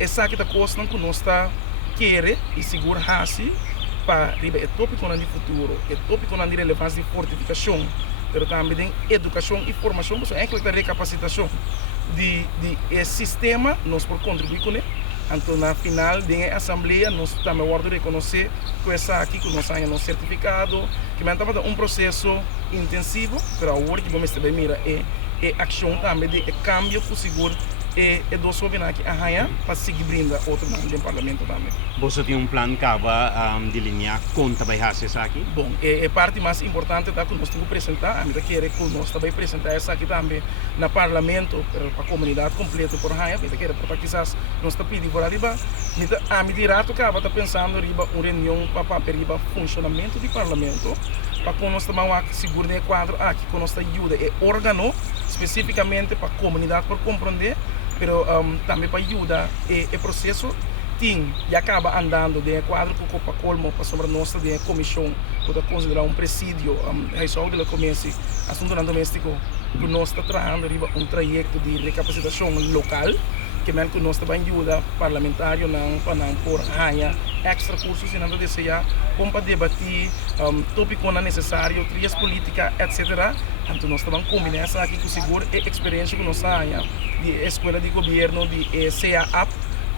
essa que está costando que nós está querer e segurar-se para é tópico no futuro, é tópico na relevância de fortificação, mas também tem educação e formação, mas é que a recapacitação de sistema nós por contribuir com ele. Então, na final da assembleia, nós também vamos reconhecer que essa aqui que nós temos certificado, que é um processo intensivo, para o que vamos ter mira é ação também de cambio que seguro é do soberano aqui a para seguir brinda outro nome do parlamento também. Você tem um plano que vai delinear conta vai fazer aqui? Bom, a parte mais importante é que nós temos que apresentar, a gente quer que nós também apresentar essa aqui também no parlamento para a comunidade completa por Raia, a gente quer para quizás nós está pedindo por arriba, a medida que está pensando arriba uma reunião para arriba funcionamento do parlamento, para que nós também seguro o quadro aqui que nós ajuda é órgão especificamente para a comunidade por compreender, pero também para ajudar o processo e acaba andando de quadro com o colmo para sobre nossa de comissão para considerar um presídio a isso de começo assunto doméstico que nós está trabalhando um trajeto de recapacitação local que mesmo que nós também ajuda parlamentário não para não por ganhar extra cursos e nada desejar como para debater tópico não necessário trias política etc. Então nós também combinar essa aqui com seguro e experiência que nós temos de escola de governo de CAAP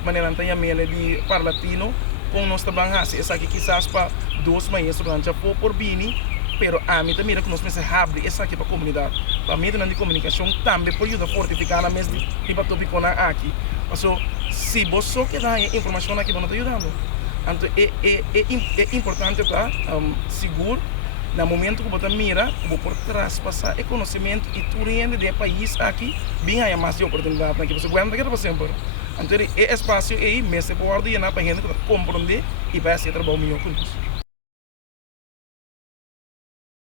maneira de parlatino com nós também essa aqui quizás para 2 meses durante a por bini pero a mim também que nós precisamos abrir essa aqui para a comunidade para mim de comunicação também por ajudar a fortificar na mesa de tipo tópico aqui então se você quer dar informação aqui não está ajudando então é importante para seguro no momento que você mira você pode traspassar o conhecimento e tudo do país aqui bem há mais de oportunidade aqui você aguenta que para sempre. Então, é espaço aí, mas você pode ordenar para a gente compreender e vai ser trabalho melhor com isso.